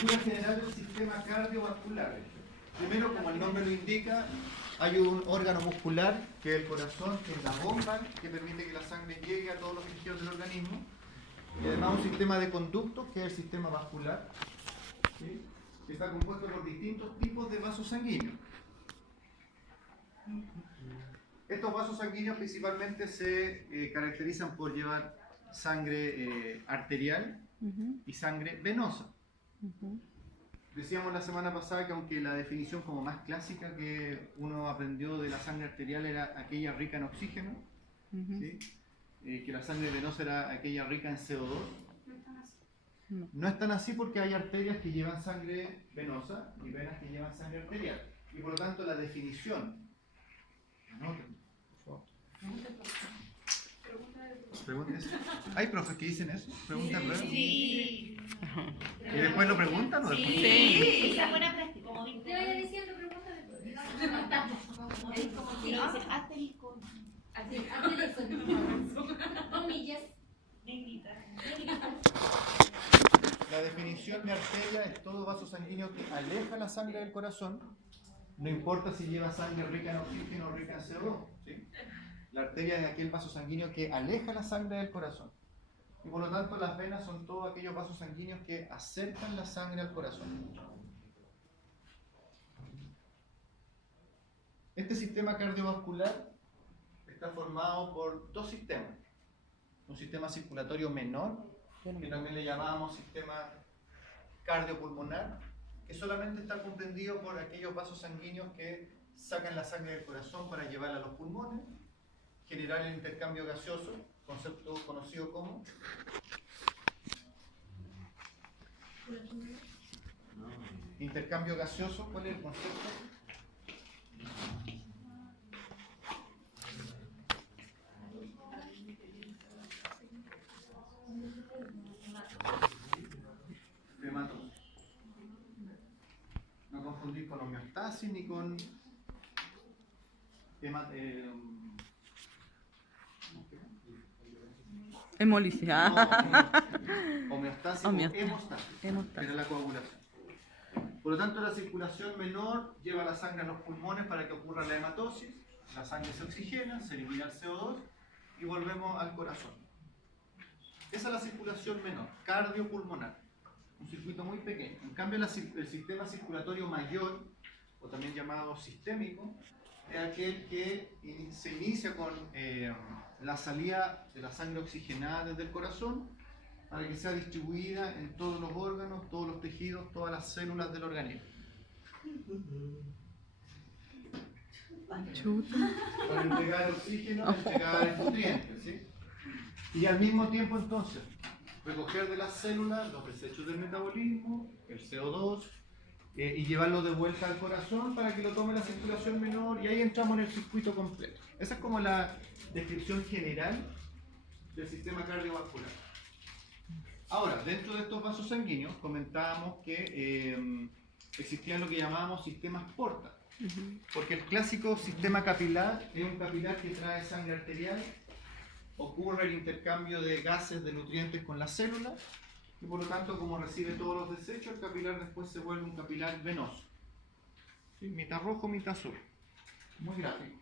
estructura general del sistema cardiovascular. Primero, como el nombre lo indica, hay un órgano muscular, que es el corazón, que es la bomba que permite que la sangre llegue a todos los tejidos del organismo. Y además un sistema de conductos, que es el sistema vascular, ¿sí?, que está compuesto por distintos tipos de vasos sanguíneos. Estos vasos sanguíneos principalmente se caracterizan por llevar sangre arterial y sangre venosa. Decíamos la semana pasada que aunque la definición como más clásica que uno aprendió de la sangre arterial era aquella rica en oxígeno, ¿sí?, que la sangre venosa era aquella rica en CO2. No es tan así porque hay arterias que llevan sangre venosa y venas que llevan sangre arterial. Y por lo tanto la definición... Anoten, por favor. ¿Hay profes que dicen eso? ¿Preguntan luego? Sí. ¿Y después lo preguntan o después? Sí. Esa buena práctica. Como Te vaya diciendo preguntas después. es como que no dices asterisco. Comillas. La definición de arteria es todo vaso sanguíneo que aleja la sangre del corazón, no importa si lleva sangre rica en oxígeno o rica en CO2, ¿sí? La arteria es aquel vaso sanguíneo que aleja la sangre del corazón. Y por lo tanto las venas son todos aquellos vasos sanguíneos que acercan la sangre al corazón. Este sistema cardiovascular está formado por dos sistemas. Un sistema circulatorio menor, que también le llamábamos sistema cardiopulmonar, que solamente está comprendido por aquellos vasos sanguíneos que sacan la sangre del corazón para llevarla a los pulmones, generar el intercambio gaseoso, concepto conocido como intercambio gaseoso. ¿Cuál es el concepto? Hematosis. No confundir con homeostasis ni con Hemolisis. Homeostasis o hemostasis, pero la coagulación. Por lo tanto, la circulación menor lleva la sangre a los pulmones para que ocurra la hematosis, la sangre se oxigena, se elimina el CO2 y volvemos al corazón. Esa es la circulación menor, cardiopulmonar, un circuito muy pequeño. En cambio, el sistema circulatorio mayor, o también llamado sistémico, es aquel que se inicia con la salida de la sangre oxigenada desde el corazón para que sea distribuida en todos los órganos, todos los tejidos, todas las células del organismo. Para entregar oxígeno, entregar nutrientes, ¿sí? Y al mismo tiempo entonces recoger de las células los desechos del metabolismo, el CO2, y llevarlo de vuelta al corazón para que lo tome la circulación menor, y ahí entramos en el circuito completo. Esa es como la descripción general del sistema cardiovascular. Ahora, dentro de estos vasos sanguíneos comentábamos que existían lo que llamábamos sistemas porta, porque el clásico sistema capilar es un capilar que trae sangre arterial, ocurre el intercambio de gases, de nutrientes con las células, y por lo tanto, como recibe todos los desechos, el capilar después se vuelve un capilar venoso, ¿sí? Mitad rojo, mitad azul. Muy gráfico.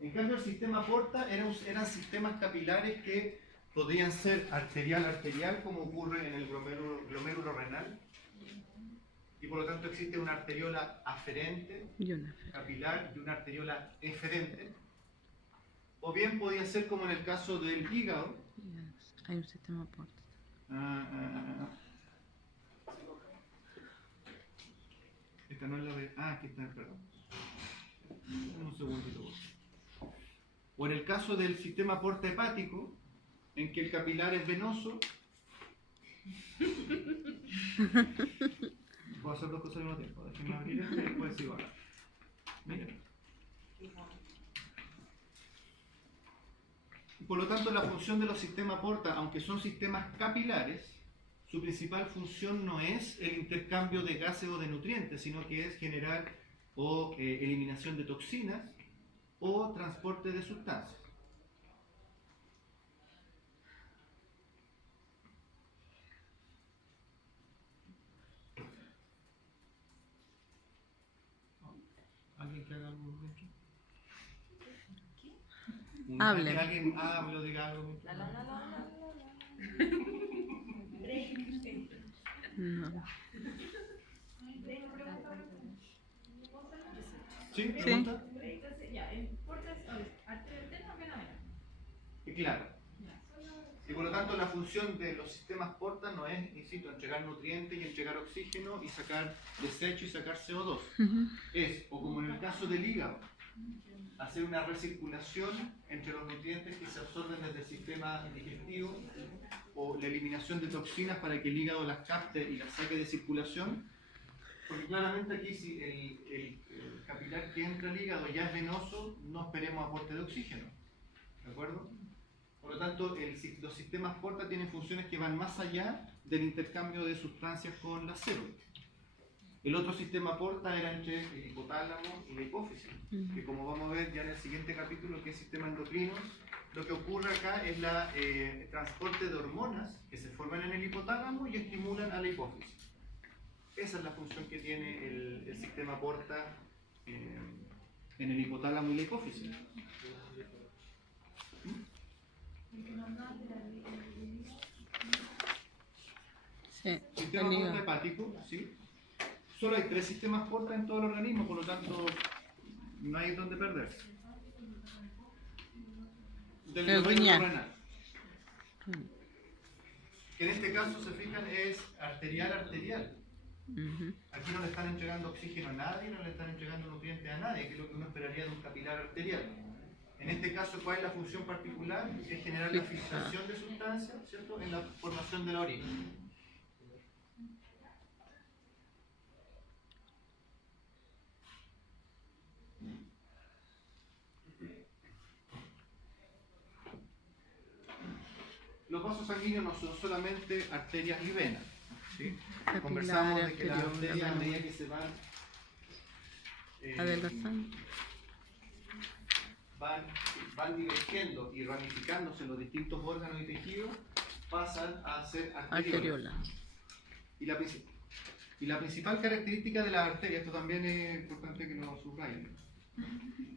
En cambio, el sistema porta eran sistemas capilares que podían ser arterial, como ocurre en el glomérulo renal, y por lo tanto existe una arteriola aferente, capilar, y una arteriola eferente. O bien podía ser como en el caso del hígado. Hay un sistema porta. Esta no es la de... aquí está, perdón. Un segundito. O en el caso del sistema porta hepático, en que el capilar es venoso. Puedo hacer dos cosas al mismo tiempo. Déjenme abrir esto y después sigo hablando. Miren. Por lo tanto, la función de los sistemas porta, aunque son sistemas capilares, su principal función no es el intercambio de gases o de nutrientes, sino que es generar o eliminación de toxinas o transporte de sustancias. que haga algo dentro? Hable. Que alguien hable o diga algo. No. ¿Sí? ¿Pregunta? Y claro. Y por lo tanto la función de los sistemas porta no es, insisto, entregar nutrientes y entregar oxígeno y sacar desecho y sacar CO2. Es, o como en el caso del hígado, hacer una recirculación entre los nutrientes que se absorben desde el sistema digestivo o la eliminación de toxinas para que el hígado las capte y las saque de circulación. Porque claramente aquí si el capilar que entra al hígado ya es venoso, no esperemos aporte de oxígeno. ¿De acuerdo? Por lo tanto, los sistemas porta tienen funciones que van más allá del intercambio de sustancias con las células. El otro sistema porta era entre el hipotálamo y la hipófisis, que como vamos a ver ya en el siguiente capítulo, que es sistema endocrino, lo que ocurre acá es el transporte de hormonas que se forman en el hipotálamo y estimulan a la hipófisis. Esa es la función que tiene el sistema porta en el hipotálamo y la hipófisis. Sí. Sistema El porta hígado. hepático, ¿sí? Solo hay 3 sistemas porta en todo el organismo, por lo tanto no hay donde perderse. Del El reino riñón. renal. Que en este caso, se fijan, es arterial. Aquí no le están entregando oxígeno a nadie, no le están entregando nutrientes a nadie, que es lo que uno esperaría de un capilar arterial. En este caso, ¿cuál es la función particular? Es generar la filtración de sustancias, ¿cierto?, en la formación de la orina. Los vasos sanguíneos no son solamente arterias y venas, ¿sí? Capilar, Conversamos de que las arteriola, arterias, a medida vena. que se van Adelgazando. van divergiendo y ramificándose en los distintos órganos y tejidos, pasan a ser arteriolas. Arteriola. Y la principal característica de las arterias, esto también es importante que lo subrayen.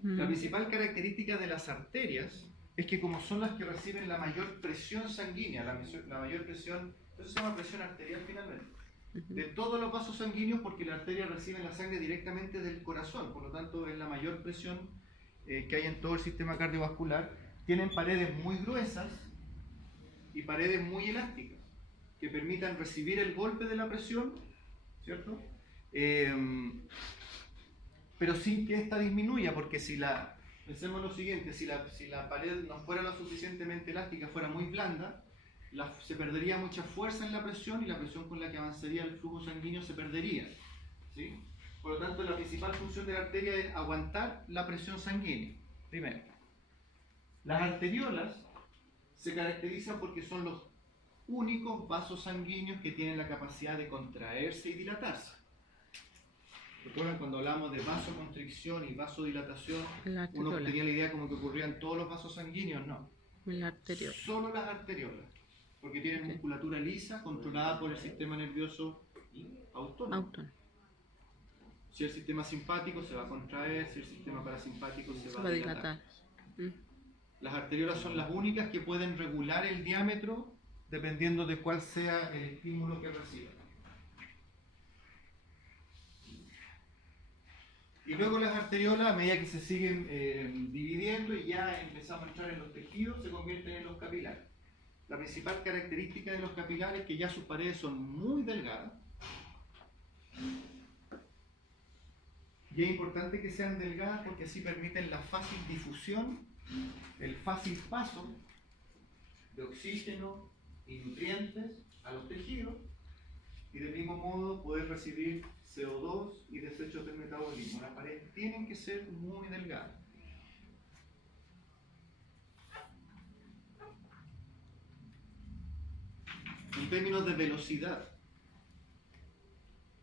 La principal característica de las arterias es que como son las que reciben la mayor presión sanguínea, la mayor presión, eso se llama presión arterial finalmente, de todos los vasos sanguíneos, porque la arteria recibe la sangre directamente del corazón, por lo tanto es la mayor presión que hay en todo el sistema cardiovascular. Tienen paredes muy gruesas y paredes muy elásticas que permitan recibir el golpe de la presión, ¿cierto? Pero sin que ésta disminuya, porque pensemos lo siguiente, si la pared no fuera lo suficientemente elástica, fuera muy blanda, se perdería mucha fuerza en la presión y la presión con la que avanzaría el flujo sanguíneo se perdería, ¿sí? Por lo tanto, la principal función de la arteria es aguantar la presión sanguínea. Primero, las arteriolas se caracterizan porque son los únicos vasos sanguíneos que tienen la capacidad de contraerse y dilatarse. ¿Recuerdan cuando hablamos de vasoconstricción y vasodilatación? La Uno arteriola. tenía la idea como que ocurrían todos los vasos sanguíneos. No, La arteriola. solo las arteriolas, porque tienen musculatura lisa controlada por el sistema nervioso autónomo. Autónomo. Si el sistema simpático se va a contraer, si el sistema parasimpático se Se va va a a dilatar. dilatar. Las arteriolas son las únicas que pueden regular el diámetro dependiendo de cuál sea el estímulo que reciban. Y luego las arteriolas, a medida que se siguen dividiendo y ya empezamos a entrar en los tejidos, se convierten en los capilares. La principal característica de los capilares es que ya sus paredes son muy delgadas. Y es importante que sean delgadas porque así permiten la fácil difusión, el fácil paso de oxígeno y nutrientes a los tejidos, y del mismo modo poder recibir CO2 y desechos del metabolismo. Las paredes tienen que ser muy delgadas. En términos de velocidad,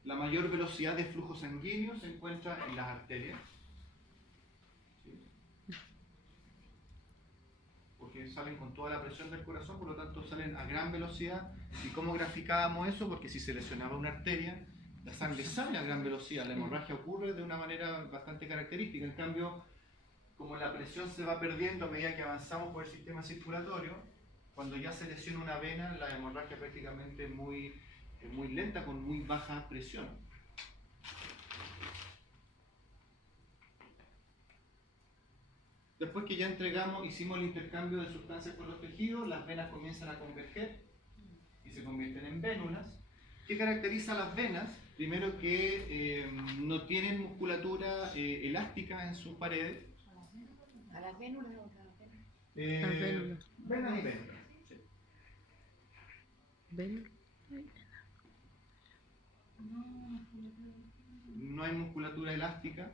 la mayor velocidad de flujo sanguíneo se encuentra en las arterias, ¿sí? Porque salen con toda la presión del corazón, por lo tanto salen a gran velocidad. ¿Y cómo graficábamos eso? Porque si se lesionaba una arteria, la sangre sale a gran velocidad, la hemorragia ocurre de una manera bastante característica. En cambio, como la presión se va perdiendo a medida que avanzamos por el sistema circulatorio, cuando ya se lesiona una vena, la hemorragia prácticamente es muy lenta, con muy baja presión. Después que ya hicimos el intercambio de sustancias con los tejidos, las venas comienzan a converger y se convierten en vénulas. ¿Qué caracteriza a las venas? Primero que no tienen musculatura elástica en sus paredes. ¿A las vénulas o a las venas? Las vénulas. Venas y vénulas. Sí. Vénula. No hay musculatura elástica.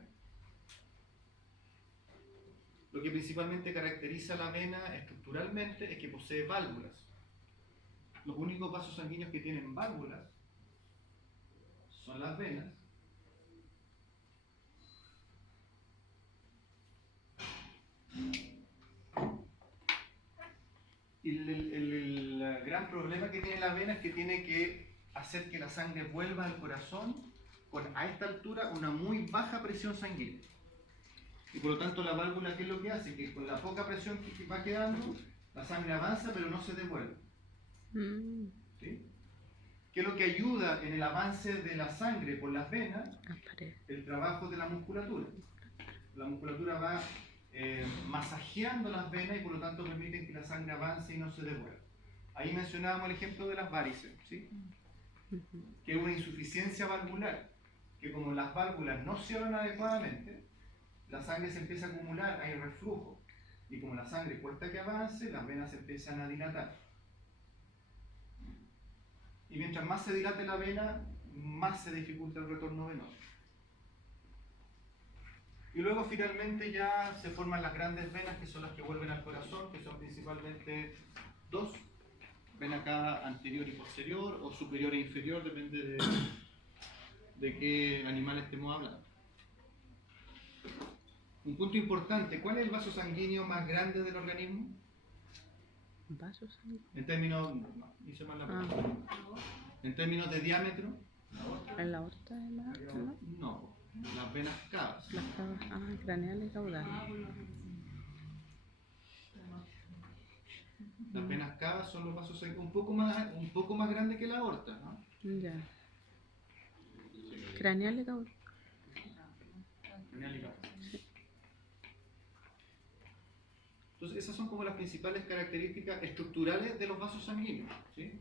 Lo que principalmente caracteriza a la vena estructuralmente es que posee válvulas. Los únicos vasos sanguíneos que tienen válvulas son las venas. Y el gran problema que tiene la vena es que tiene que hacer que la sangre vuelva al corazón con, a esta altura, una muy baja presión sanguínea. Y por lo tanto la válvula, ¿qué es lo que hace? Que con la poca presión que va quedando, la sangre avanza pero no se devuelve. ¿Sí? ¿Qué es lo que ayuda en el avance de la sangre por las venas? El trabajo de la musculatura. La musculatura va masajeando las venas y por lo tanto permiten que la sangre avance y no se devuelva. Ahí mencionábamos el ejemplo de las varices, ¿sí? Que es una insuficiencia valvular, que como las válvulas no cierran adecuadamente, la sangre se empieza a acumular, hay reflujo, y como la sangre cuesta que avance, las venas se empiezan a dilatar. Y mientras más se dilate la vena, más se dificulta el retorno venoso. Y luego finalmente ya se forman las grandes venas, que son las que vuelven al corazón, que son principalmente dos: vena cava anterior y posterior, o superior e inferior, depende de qué animal estemos hablando. Un punto importante: ¿cuál es el vaso sanguíneo más grande del organismo? ¿Vaso sanguíneo? En términos, no, hice mal la pregunta. En términos de diámetro. ¿En la aorta de la aorta, no? No, las venas cavas. Las cavas, craneales y caudales. Las venas cavas son los vasos sanguíneos un poco más grandes que la aorta, ¿no? Ya. Craneal y caudal. Craneal y cava. Entonces esas son como las principales características estructurales de los vasos sanguíneos, ¿sí?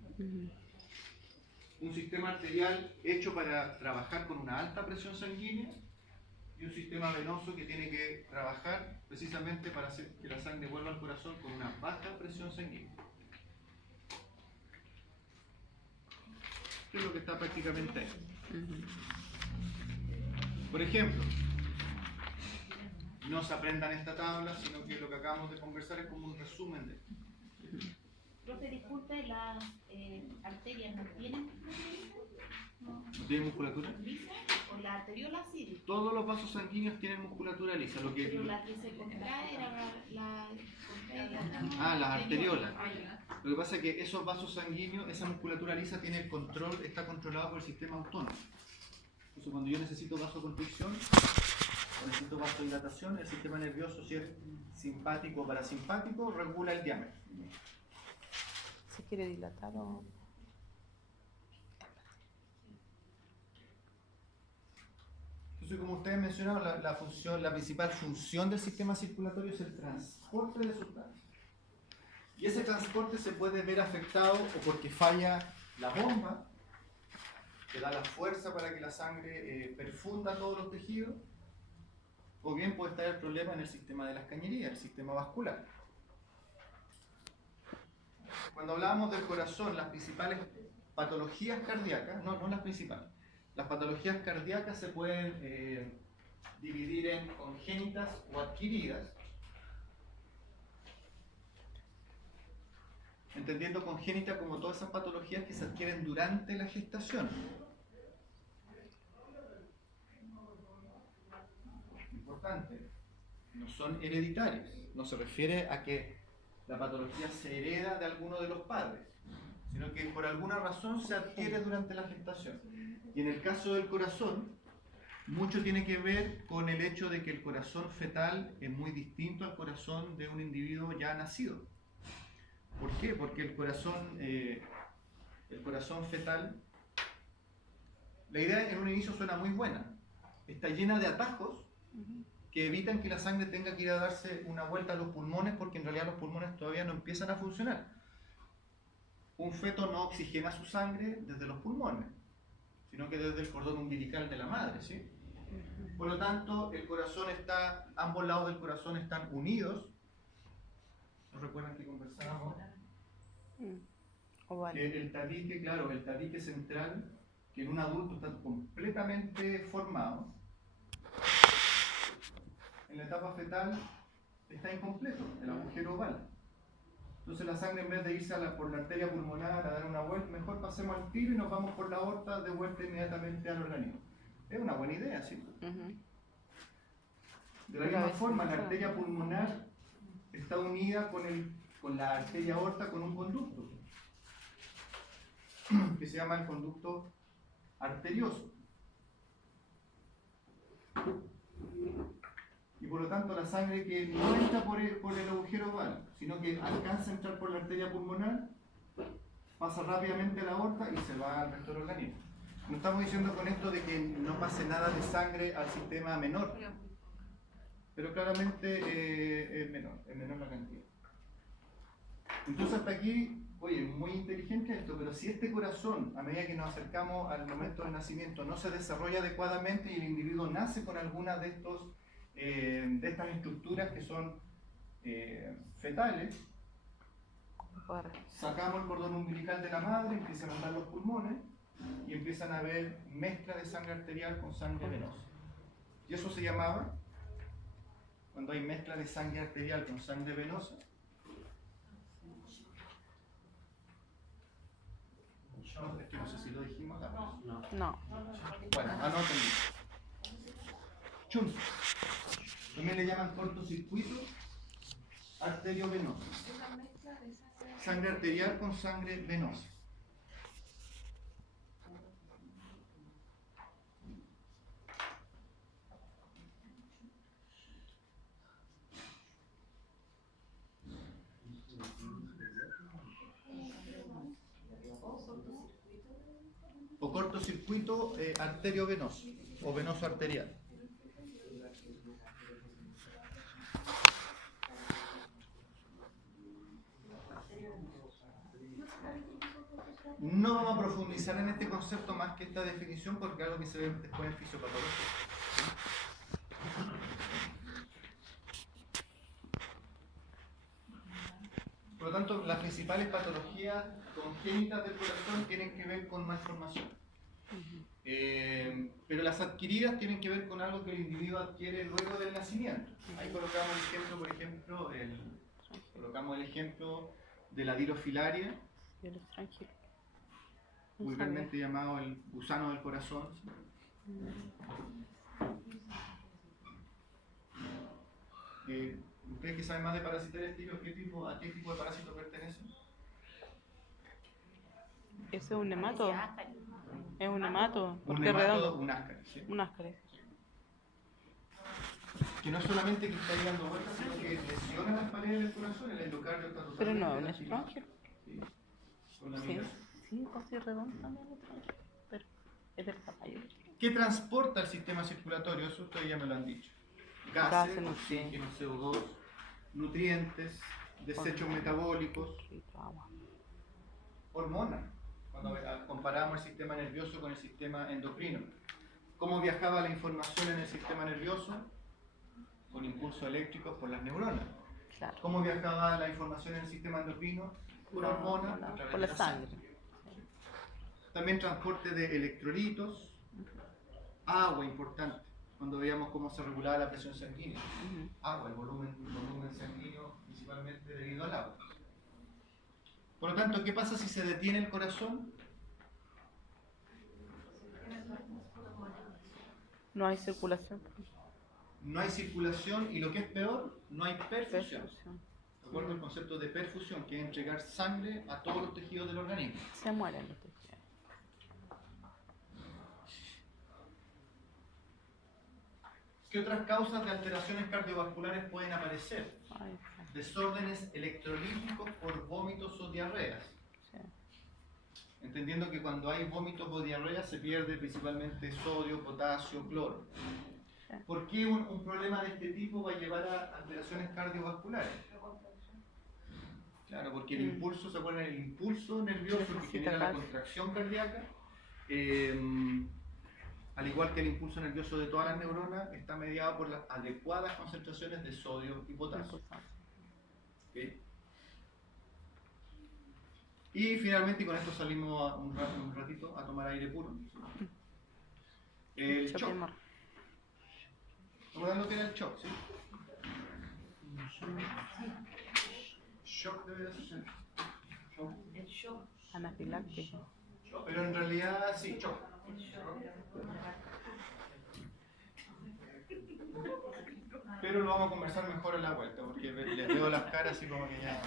Un sistema arterial hecho para trabajar con una alta presión sanguínea y un sistema venoso que tiene que trabajar precisamente para hacer que la sangre vuelva al corazón con una baja presión sanguínea. Esto es lo que está prácticamente ahí. Por ejemplo, no se aprendan esta tabla, sino que lo que acabamos de conversar es como un resumen de esto. Profe, disculpe, las arterias no tienen ¿No tiene musculatura? lisa, o la arteriola sí, Todos los vasos sanguíneos tienen musculatura lisa. pero la que se contrae era la las arteriolas. ya. Lo que pasa es que esos vasos sanguíneos, esa musculatura lisa tiene el control, está controlado por el sistema autónomo. Entonces cuando yo necesito vasoconstricción o necesito vasodilatación, el sistema nervioso, si es simpático o parasimpático, regula el diámetro. Si quiere dilatar o... Entonces, como ustedes mencionaron, la principal función del sistema circulatorio es el transporte de sustancias. Y ese transporte se puede ver afectado o porque falla la bomba, que da la fuerza para que la sangre perfunda todos los tejidos, o bien puede estar el problema en el sistema de las cañerías, el sistema vascular. Cuando hablábamos del corazón, las principales patologías cardíacas, no las principales, las patologías cardíacas se pueden dividir en congénitas o adquiridas, entendiendo congénita como todas esas patologías que se adquieren durante la gestación. Importante, no son hereditarias, no se refiere a que la patología se hereda de alguno de los padres, sino que por alguna razón se adquiere durante la gestación. Y en el caso del corazón, mucho tiene que ver con el hecho de que el corazón fetal es muy distinto al corazón de un individuo ya nacido. ¿Por qué? Porque el corazón fetal, la idea en un inicio suena muy buena, está llena de atajos que evitan que la sangre tenga que ir a darse una vuelta a los pulmones, porque en realidad los pulmones todavía no empiezan a funcionar. Un feto no oxigena su sangre desde los pulmones, sino que desde el cordón umbilical de la madre, ¿sí? Por lo tanto, el corazón está, ambos lados del corazón están unidos. ¿No recuerdan que conversábamos? El tabique, claro, el tabique central, que en un adulto está completamente formado, en la etapa fetal está incompleto, el agujero oval. Entonces la sangre, en vez de irse por la arteria pulmonar a dar una vuelta, mejor pasemos al tiro y nos vamos por la aorta de vuelta inmediatamente al organismo. Es una buena idea, ¿sí? De la misma forma, la arteria pulmonar está unida con la arteria aorta con un conducto que se llama el conducto arterioso. Y por lo tanto la sangre que no entra por el agujero oval, sino que alcanza a entrar por la arteria pulmonar, pasa rápidamente a la aorta y se va al resto del organismo. No estamos diciendo con esto de que no pase nada de sangre al sistema menor, pero claramente es menor la cantidad. Entonces hasta aquí, oye, muy inteligente esto, pero si este corazón, a medida que nos acercamos al momento del nacimiento, no se desarrolla adecuadamente y el individuo nace con alguna de estas estructuras que son fetales, sacamos el cordón umbilical de la madre, empiezan a andar los pulmones y empiezan a haber mezcla de sangre arterial con sangre venosa. Y eso se llamaba, cuando hay mezcla de sangre arterial con sangre venosa, no sé si lo dijimos acá. No. Bueno, anoten. Chun. También le llaman cortocircuito arteriovenoso. Sangre arterial con sangre venosa. O cortocircuito arteriovenoso o venoso arterial. No vamos a profundizar en este concepto más que esta definición porque es algo que se ve después en fisiopatología. Por lo tanto, las principales patologías congénitas del corazón tienen que ver con malformación. Pero las adquiridas tienen que ver con algo que el individuo adquiere luego del nacimiento. Ahí colocamos el ejemplo, por ejemplo, colocamos el ejemplo de la dirofilaria, vulgarmente llamado el gusano del corazón. ¿Ustedes que saben más de parasitarias, a qué tipo de parásito pertenece? ¿Ese es un nemato? ¿Es un nemato? Un Porque es nemato, redondo. un áscaris, ¿sí? Un áscaris. Que no es solamente que está ahí dando vueltas, sino que lesiona las paredes del corazón, el endocardio está totalmente Pero no, un lastimado. estróngeno. Sí, con la Sí, migraña. sí, casi redondo también el estróngeno. Pero es del caballo. ¿Qué transporta el sistema circulatorio? Eso ustedes ya me lo han dicho. Gases, Gases, oxígeno, CO2, nutrientes, desechos metabólicos, Agua. hormonas. Cuando comparamos el sistema nervioso con el sistema endocrino. ¿Cómo viajaba la información en el sistema nervioso? Con impulsos eléctricos por las neuronas. Claro. ¿Cómo viajaba la información en el sistema endocrino? Por hormonas, a través Por de la sangre. También transporte de electrolitos, agua importante, cuando veíamos cómo se regulaba la presión sanguínea. Agua, el volumen sanguíneo principalmente debido al agua. Por lo tanto, ¿qué pasa si se detiene el corazón? No hay circulación. No hay circulación y lo que es peor, no hay perfusión. Perfusión. de acuerdo al concepto de perfusión, que es entregar sangre a todos los tejidos del organismo. Se mueren los tejidos. ¿Qué otras causas de alteraciones cardiovasculares pueden aparecer? Ahí está. Desórdenes electrolíticos por vómitos o diarreas. Sí. Entendiendo que cuando hay vómitos o diarreas se pierde principalmente sodio, potasio, cloro. Sí. ¿Por qué un problema de este tipo va a llevar a alteraciones cardiovasculares? Claro, porque el impulso, ¿se acuerdan? El impulso nervioso que Necesita genera la gas. contracción cardíaca, al igual que el impulso nervioso de todas las neuronas, está mediado por las adecuadas concentraciones de sodio y potasio. ¿Ok? Y finalmente, y con esto salimos un ratito a tomar aire puro. El shock. Estamos hablando que era el shock, ¿sí? Shock debe ser. Shock. El shock. Anafiláctico. Pero en realidad sí, shock. Pero lo vamos a conversar mejor en la vuelta, porque les veo las caras así como que ya...